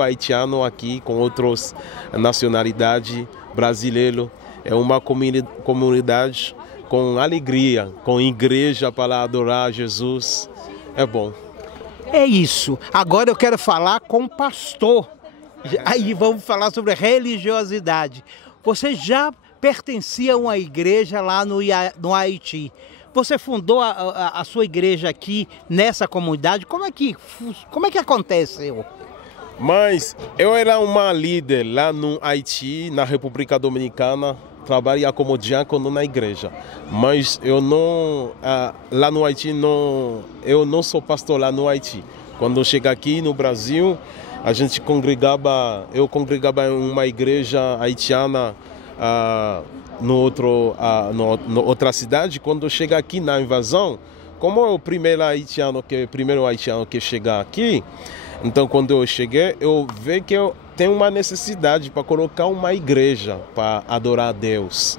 haitiano aqui com outras nacionalidades brasileiro. É uma comunidade com alegria, com igreja para adorar Jesus. É bom. É isso. Agora eu quero falar com o pastor. Aí vamos falar sobre religiosidade. Você já pertencia a uma igreja lá no Haiti. Você fundou a sua igreja aqui nessa comunidade. Como é que aconteceu? Mas eu era uma líder lá no Haiti, na República Dominicana, trabalhava como diácono na igreja. Mas eu não, lá no Haiti, eu não sou pastor lá no Haiti. Quando eu cheguei aqui no Brasil, eu congregava em uma igreja haitiana outra cidade. Quando eu cheguei aqui na invasão, como é o primeiro haitiano que chega aqui, então quando eu cheguei, eu vi que eu tenho uma necessidade para colocar uma igreja para adorar a Deus.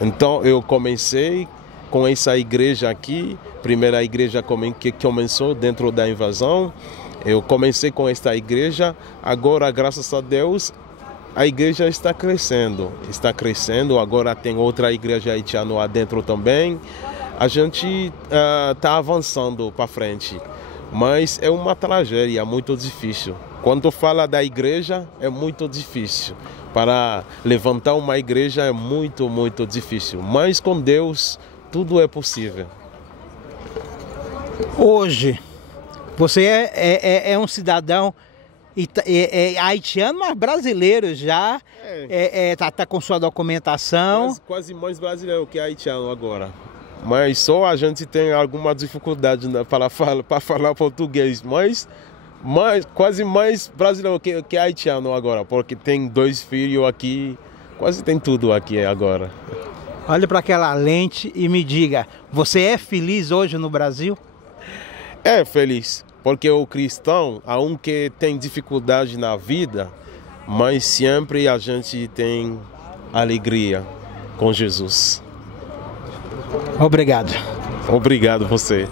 Então eu comecei com essa igreja aqui, primeira igreja que começou dentro da invasão. Eu comecei com esta igreja, agora graças a Deus a igreja está crescendo, agora tem outra igreja haitiana lá dentro também. A gente está avançando para frente, mas é uma tragédia muito difícil. Quando fala da igreja, é muito difícil. Para levantar uma igreja é muito difícil, mas com Deus tudo é possível. Hoje, você é um cidadão haitiano, mas brasileiro já, tá com sua documentação. Quase mais brasileiro que haitiano agora. Mas só a gente tem alguma dificuldade para falar português, mas quase mais brasileiro que haitiano agora, porque tem 2 filhos aqui, quase tem tudo aqui agora. Olha para aquela lente e me diga, você é feliz hoje no Brasil? É feliz, porque o cristão, aunque tem dificuldade na vida, mas sempre a gente tem alegria com Jesus. Obrigado. Obrigado você.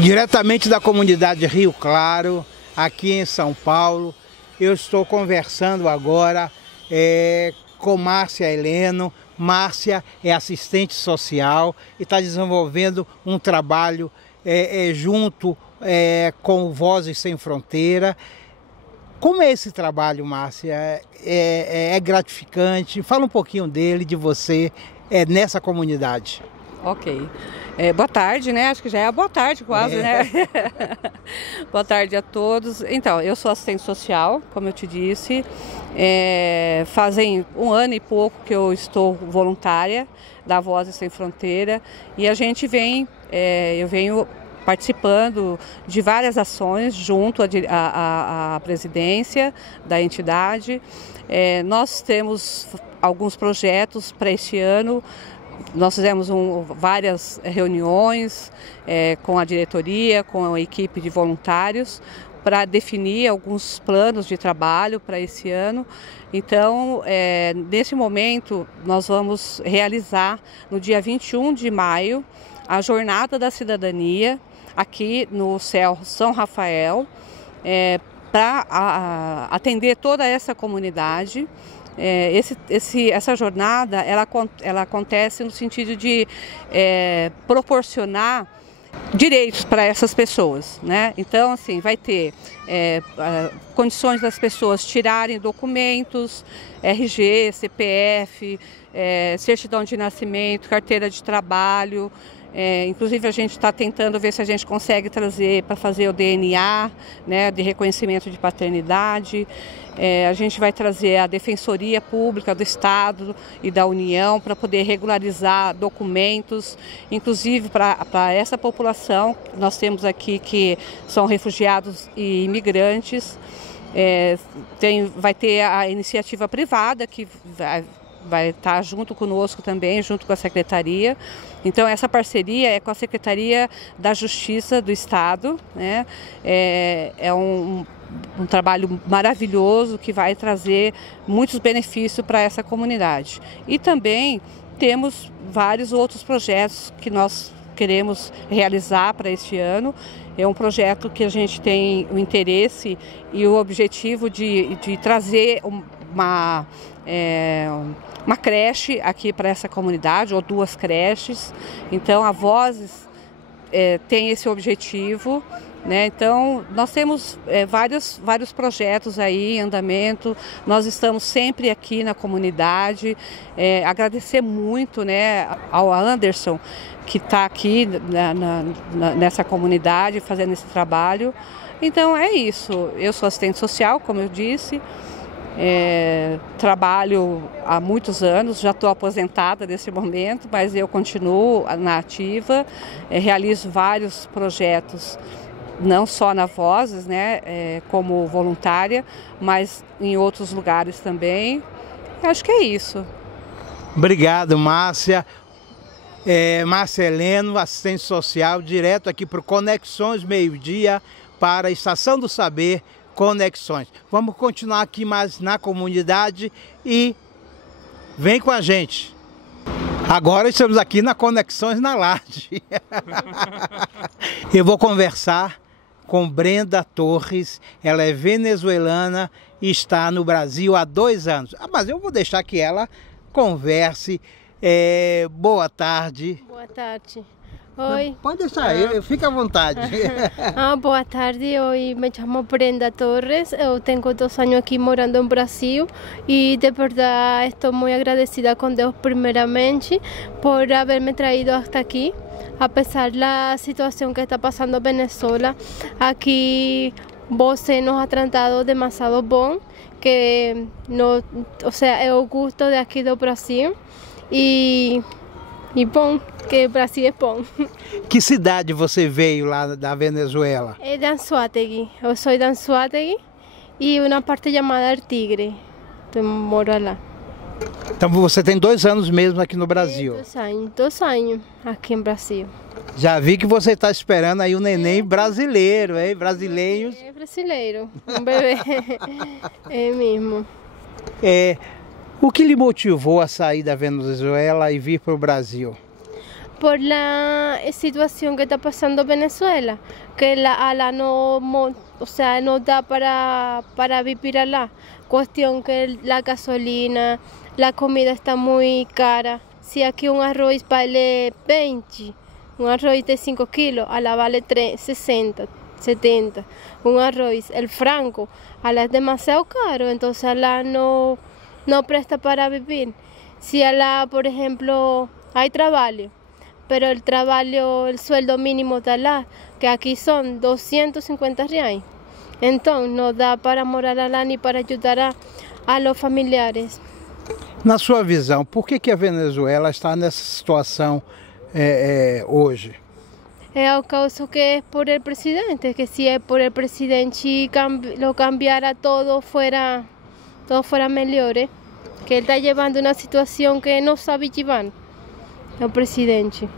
Diretamente da comunidade Rio Claro, aqui em São Paulo, eu estou conversando agora com Márcia Heleno. Márcia é assistente social e está desenvolvendo um trabalho junto com o Vozes Sem Fronteira. Como é esse trabalho, Márcia? É gratificante? Fala um pouquinho dele, de você, nessa comunidade. Ok. Boa tarde, né? Acho que já é a boa tarde quase, né? Boa tarde a todos. Então, eu sou assistente social, como eu te disse. Fazem 1 ano e pouco que eu estou voluntária da Vozes Sem Fronteira e a gente eu venho participando de várias ações junto à presidência da entidade. Nós temos alguns projetos para este ano. Nós fizemos várias reuniões com a diretoria, com a equipe de voluntários, para definir alguns planos de trabalho para esse ano. Então, nesse momento, nós vamos realizar no dia 21 de maio a Jornada da Cidadania aqui no CEL São Rafael, para atender toda essa comunidade. Essa jornada ela acontece no sentido de proporcionar direitos para essas pessoas, né? Então, assim, vai ter condições das pessoas tirarem documentos, RG, CPF, certidão de nascimento, carteira de trabalho. Inclusive a gente está tentando ver se a gente consegue trazer para fazer o DNA, né, de reconhecimento de paternidade. A gente vai trazer a Defensoria Pública do Estado e da União para poder regularizar documentos, inclusive para essa população que nós temos aqui, que são refugiados e imigrantes. Vai ter a iniciativa privada que vai estar junto conosco também, junto com a Secretaria. Então, essa parceria é com a Secretaria da Justiça do Estado, né? É um trabalho maravilhoso que vai trazer muitos benefícios para essa comunidade. E também temos vários outros projetos que nós queremos realizar para este ano. É um projeto que a gente tem o interesse e o objetivo de trazer uma creche aqui para essa comunidade, ou 2 creches. Então, a Vozes tem esse objetivo, né? Então, nós temos vários projetos aí em andamento. Nós estamos sempre aqui na comunidade. Agradecer muito, né, ao Anderson, que está aqui nessa comunidade fazendo esse trabalho. Então, é isso. Eu sou assistente social, como eu disse. Trabalho há muitos anos, já estou aposentada nesse momento, mas eu continuo na ativa, realizo vários projetos, não só na Vozes, né, como voluntária, mas em outros lugares também. Acho que é isso. Obrigado, Márcia. Márcia Heleno, assistente social, direto aqui para o Conexões Meio-Dia, para a Estação do Saber, Conexões. Vamos continuar aqui mais na comunidade e vem com a gente. Agora estamos aqui na Conexões na Laje. Eu vou conversar com Brenda Torres. Ela é venezuelana e está no Brasil há 2 anos. Mas eu vou deixar que ela converse. Boa tarde. Boa tarde. Oi. Pode deixar, fica à vontade. Boa tarde, hoy me llamo Brenda Torres, eu tengo 2 años aquí morando en Brasil y de verdad estoy muy agradecida con Dios primeramente por haberme traído hasta aquí, a pesar de la situación que está pasando en Venezuela. Aquí você nos ha tratado demasiado bom, que no, o sea, é o gusto de aqui do Brasil e bom, que o Brasil é bom. Que cidade você veio lá da Venezuela? É de Anzoátegui. Eu sou de Anzoátegui e uma parte chamada El Tigre. Eu moro lá. Então você tem 2 anos mesmo aqui no Brasil? 2 anos aqui no Brasil. Já vi que você está esperando aí um neném brasileiro, hein? Brasileiros. É brasileiro, um bebê. É mesmo. O que lhe motivou a sair da Venezuela e vir para o Brasil? Por la situación que está pasando en Venezuela, que no da para vivir allá. Cuestión que la gasolina, la comida está muy cara. Si aquí un arroz vale 20, un arroz de 5 kilos, allá vale 60, 70. Un arroz, el franco, allá es demasiado caro, entonces allá no presta para vivir. Si allá, por ejemplo, hay trabajo, pero el sueldo mínimo de allá, que aquí son 250 reais. Entonces no dá para morar allá ni para ayudar a los familiares. Na sua visão, por que a Venezuela está nessa situação hoje? É o caso que é por el presidente, que si es por el presidente lo cambiara todo fuera melhor, que ele está levando uma situação que não sabe llevar, o presidente.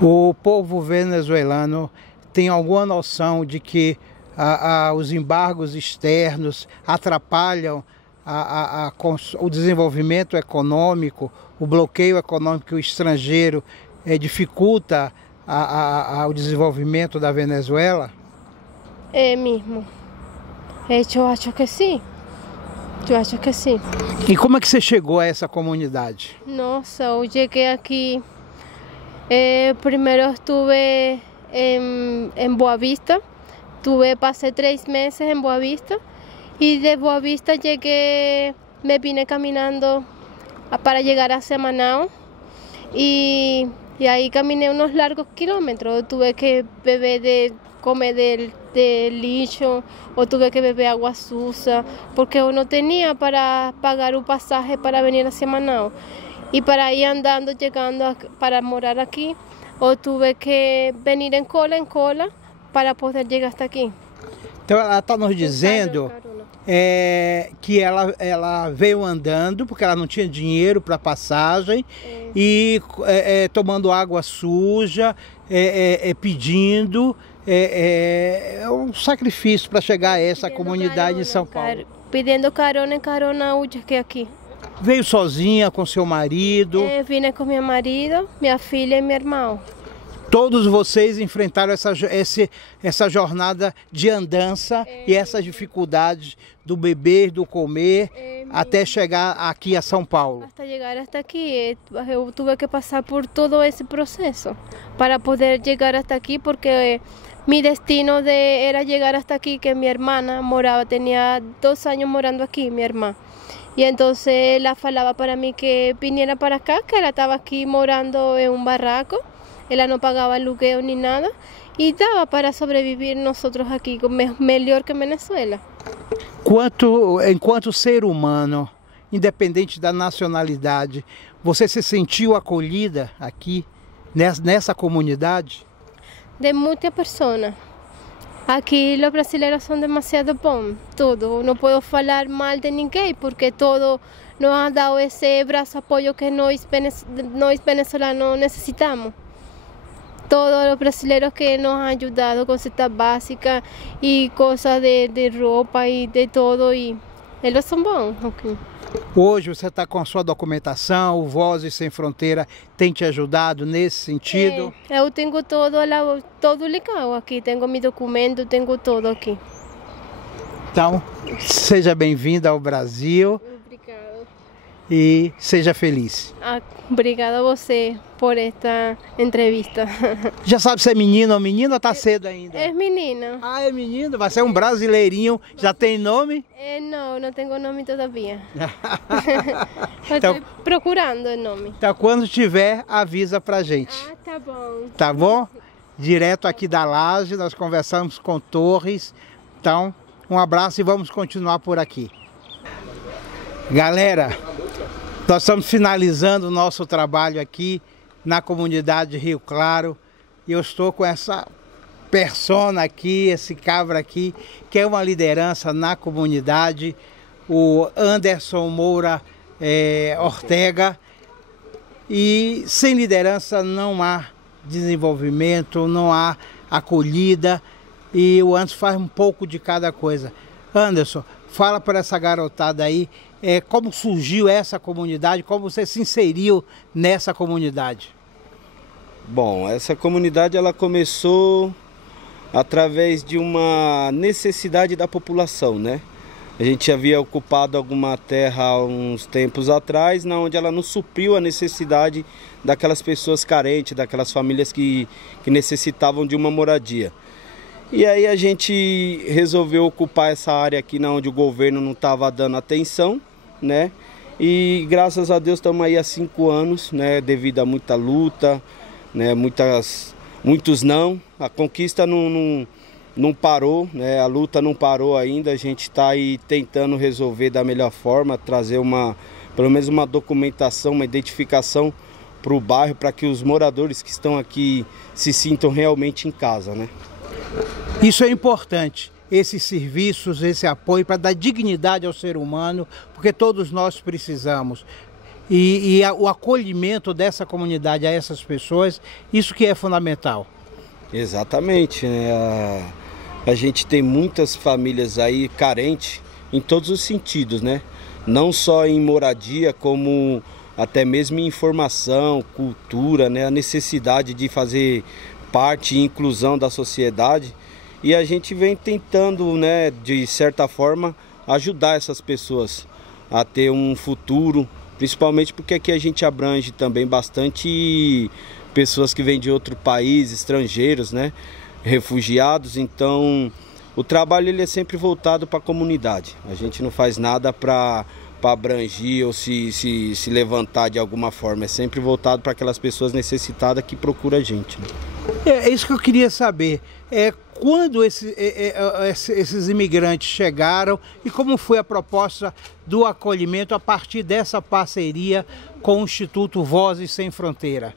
O povo venezuelano tem alguma noção de que os embargos externos atrapalham o desenvolvimento econômico, o bloqueio econômico estrangeiro dificulta o desenvolvimento da Venezuela? É mesmo. Eu acho que sim. Eu acho que sim. E como é que você chegou a essa comunidade? Nossa, eu cheguei aqui. Primeiro estive em Boa Vista. Passei 3 meses em Boa Vista. Y de Boa Vista me vine caminando para llegar a Manaus y ahí caminé unos largos kilómetros. Tuve que comer del lixo o tuve que beber agua sucia porque yo no tenía para pagar un pasaje para venir a Manaus. Y para ir andando, llegando para morar aquí, o tuve que venir en cola para poder llegar hasta aquí. Então ela está nos dizendo que ela veio andando porque ela não tinha dinheiro para passagem e tomando água suja, pedindo um sacrifício para chegar a essa comunidade em São Paulo. Pedindo carona hoje aqui. Veio sozinha com seu marido? Vim com meu marido, minha filha e meu irmão. Todos vocês enfrentaram essa jornada de andança e essas dificuldades do beber, do comer, até chegar aqui a São Paulo. Até chegar até aqui, eu tive que passar por todo esse processo para poder chegar até aqui, porque mi destino era chegar até aqui, que minha irmã tinha 2 anos morando aqui, minha irmã. E então ela falava para mim que viniera para cá, que ela estava aqui morando em um barraco. Ela não pagava aluguel nem nada e dava para sobreviver nós aqui melhor que Venezuela. Enquanto ser humano, independente da nacionalidade, você se sentiu acolhida aqui nessa comunidade? De muitas pessoas. Aqui os brasileiros são demasiado bons, tudo. Não posso falar mal de ninguém porque todo nos ha dado esse braço apoio que nós venezolanos necessitamos. Todos os brasileiros que nos han ajudado com cestas básicas e coisas de roupa e de todo, e eles são bons. Okay. Hoje você está com a sua documentação, o Vozes Sem Fronteira tem te ajudado nesse sentido? Eu tenho todo legal aqui, tenho meu documento, tenho tudo aqui. Então, seja bem-vinda ao Brasil. Obrigada. E seja feliz. Obrigada a você por esta entrevista. Já sabe se é menino ou menina ou está cedo ainda? É menina. Ah, é menino? Vai ser um brasileirinho. Já tem nome? Não tenho nome todavia. Então, estou procurando o nome. Então, quando tiver, avisa pra gente. Tá bom. Tá bom? Direto aqui da Laje, nós conversamos com Torres. Então, um abraço e vamos continuar por aqui. Galera, nós estamos finalizando o nosso trabalho aqui na comunidade de Rio Claro e eu estou com essa persona aqui, esse cabra aqui, que é uma liderança na comunidade, o Anderson Moura Ortega, e sem liderança não há desenvolvimento, não há acolhida e o Anderson faz um pouco de cada coisa. Anderson, fala para essa garotada aí, como surgiu essa comunidade, como você se inseriu nessa comunidade? Bom, essa comunidade ela começou através de uma necessidade da população, né? A gente havia ocupado alguma terra há uns tempos atrás, onde ela não supriu a necessidade daquelas pessoas carentes, daquelas famílias que necessitavam de uma moradia. E aí a gente resolveu ocupar essa área aqui onde o governo não estava dando atenção, né? E graças a Deus estamos aí há 5 anos, né? Devido a muita luta, né? Muitos não. A conquista não parou, né? A luta não parou ainda. A gente está aí tentando resolver da melhor forma, trazer pelo menos uma documentação, uma identificação para o bairro, para que os moradores que estão aqui se sintam realmente em casa, né? Isso é importante, esses serviços, esse apoio para dar dignidade ao ser humano, porque todos nós precisamos. E o acolhimento dessa comunidade a essas pessoas, isso que é fundamental. Exatamente, né? A gente tem muitas famílias aí carentes em todos os sentidos, né? Não só em moradia, como até mesmo em informação, cultura, né? A necessidade de fazer parte e inclusão da sociedade. E a gente vem tentando, né, de certa forma, ajudar essas pessoas a ter um futuro, principalmente porque aqui a gente abrange também bastante pessoas que vêm de outro país, estrangeiros, né, refugiados. Então o trabalho ele é sempre voltado para a comunidade. A gente não faz nada para abranger ou se levantar de alguma forma. É sempre voltado para aquelas pessoas necessitadas que procuram a gente, né? É isso que eu queria saber. Quando esses imigrantes chegaram e como foi a proposta do acolhimento a partir dessa parceria com o Instituto Vozes Sem Fronteira?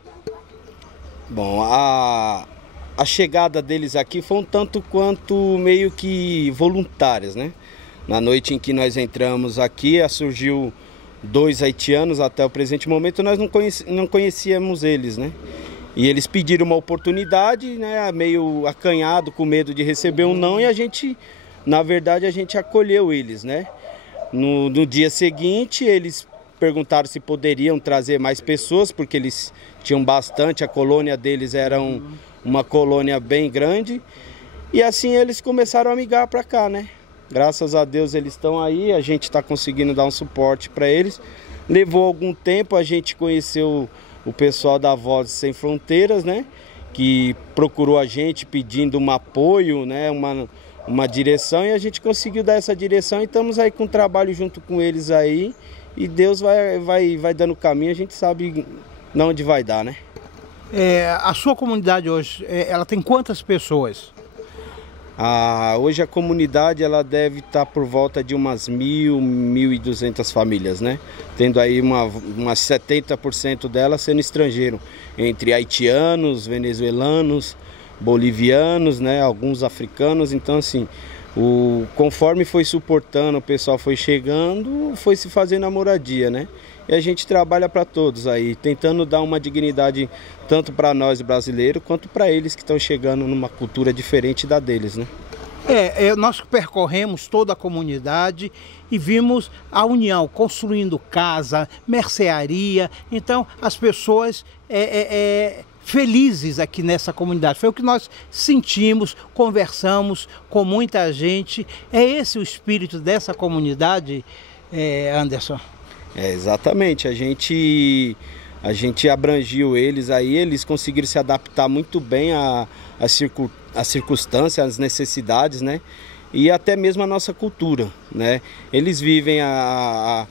Bom, a chegada deles aqui foi um tanto quanto meio que voluntárias, né? Na noite em que nós entramos aqui, surgiu 2 haitianos. Até o presente momento nós não conhecíamos eles, né? E eles pediram uma oportunidade, né, meio acanhado, com medo de receber um não, e a gente, na verdade, a gente acolheu eles, né? No dia seguinte, eles perguntaram se poderiam trazer mais pessoas, porque eles tinham bastante, a colônia deles era uma colônia bem grande, e assim eles começaram a migrar para cá, né? Graças a Deus eles estão aí, a gente está conseguindo dar um suporte para eles. Levou algum tempo, a gente conheceu o pessoal da Vozes Sem Fronteiras, né, que procurou a gente pedindo um apoio, né, uma direção, e a gente conseguiu dar essa direção e estamos aí com o trabalho junto com eles aí, e Deus vai dando caminho, a gente sabe de onde vai dar, né? A sua comunidade hoje, ela tem quantas pessoas? Hoje a comunidade ela deve estar por volta de umas 1.200 famílias, né? Tendo aí umas 70% delas sendo estrangeiro, entre haitianos, venezuelanos, bolivianos, né? Alguns africanos. Então assim, conforme foi suportando, o pessoal foi chegando, foi se fazendo a moradia, né? E a gente trabalha para todos aí, tentando dar uma dignidade tanto para nós brasileiros, quanto para eles que estão chegando numa cultura diferente da deles, né? Nós percorremos toda a comunidade e vimos a união, construindo casa, mercearia. Então as pessoas felizes aqui nessa comunidade. Foi o que nós sentimos, conversamos com muita gente. É esse o espírito dessa comunidade, Anderson? Exatamente, a gente abrangiu eles aí, eles conseguiram se adaptar muito bem às circunstâncias, às necessidades, né? E até mesmo a nossa cultura, né? Eles vivem a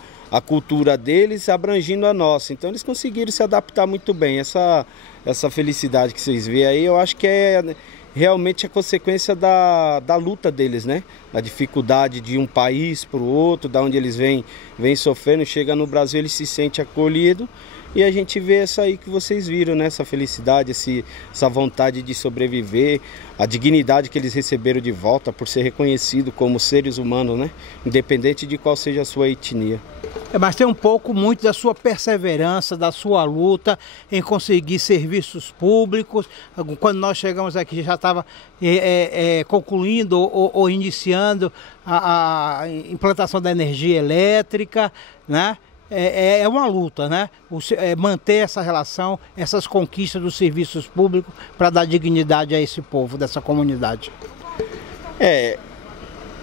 cultura deles abrangindo a nossa, então eles conseguiram se adaptar muito bem. Essa felicidade que vocês veem aí, eu acho que é realmente a consequência da luta deles, né? A dificuldade de um país para o outro, da onde eles vêm sofrendo, chega no Brasil, eles se sentem acolhidos, e a gente vê essa aí que vocês viram, né? Essa felicidade, essa vontade de sobreviver, a dignidade que eles receberam de volta por ser reconhecidos como seres humanos, né? Independente de qual seja a sua etnia. Mas tem muito da sua perseverança, da sua luta em conseguir serviços públicos. Quando nós chegamos aqui já estava concluindo ou iniciando a implantação da energia elétrica, né? É uma luta, né? Manter essa relação, essas conquistas dos serviços públicos para dar dignidade a esse povo, dessa comunidade.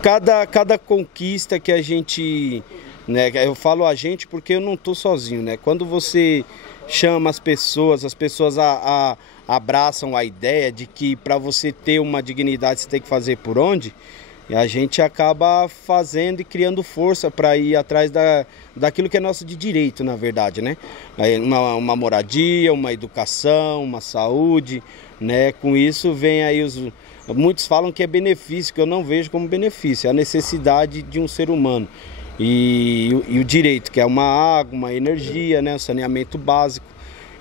Cada conquista que a gente, né, eu falo a gente porque eu não estou sozinho, né? Quando você chama as pessoas a abraçam a ideia de que para você ter uma dignidade você tem que fazer por onde, e a gente acaba fazendo e criando força para ir atrás daquilo que é nosso de direito, na verdade, né? Uma moradia, uma educação, uma saúde, né? Com isso vem aí muitos falam que é benefício, que eu não vejo como benefício, é a necessidade de um ser humano. E o direito, que é uma água, uma energia, né? Um saneamento básico.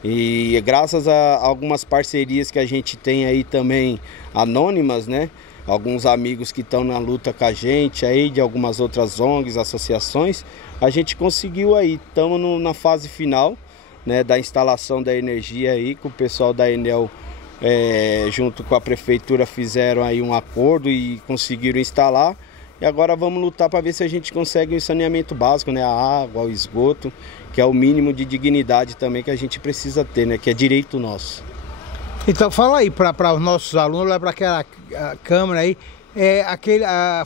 E graças a algumas parcerias que a gente tem aí também anônimas, né? Alguns amigos que estão na luta com a gente aí, de algumas outras ONGs, associações, a gente conseguiu aí, estamos na fase final, né, da instalação da energia aí, com o pessoal da Enel, junto com a prefeitura, fizeram aí um acordo e conseguiram instalar. E agora vamos lutar para ver se a gente consegue o saneamento básico, né, a água, o esgoto, que é o mínimo de dignidade também que a gente precisa ter, né, que é direito nosso. Então fala aí para os nossos alunos, lá para aquela câmera aí,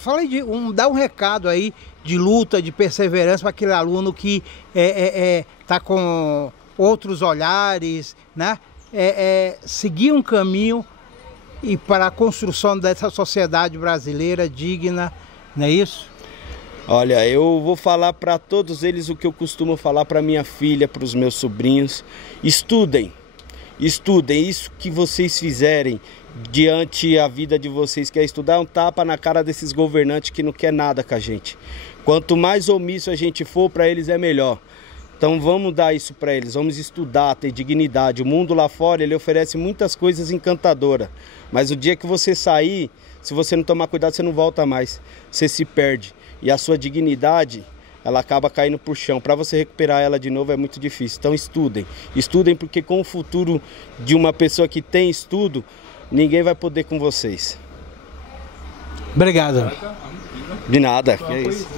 fala aí dá um recado aí de luta, de perseverança para aquele aluno que está com outros olhares, né? Seguir um caminho e para a construção dessa sociedade brasileira digna, não é isso? Olha, eu vou falar para todos eles o que eu costumo falar para minha filha, para os meus sobrinhos: estudem. Estudem, isso que vocês fizerem diante a vida de vocês, que é estudar, um tapa na cara desses governantes que não quer nada com a gente. Quanto mais omisso a gente for, para eles é melhor. Então vamos dar isso para eles, vamos estudar, ter dignidade. O mundo lá fora, ele oferece muitas coisas encantadoras, mas o dia que você sair, se você não tomar cuidado, você não volta mais, você se perde. E a sua dignidade, ela acaba caindo por chão. Para você recuperar ela de novo é muito difícil. Então estudem. Estudem, porque com o futuro de uma pessoa que tem estudo, ninguém vai poder com vocês. Obrigado. De nada. Que é isso.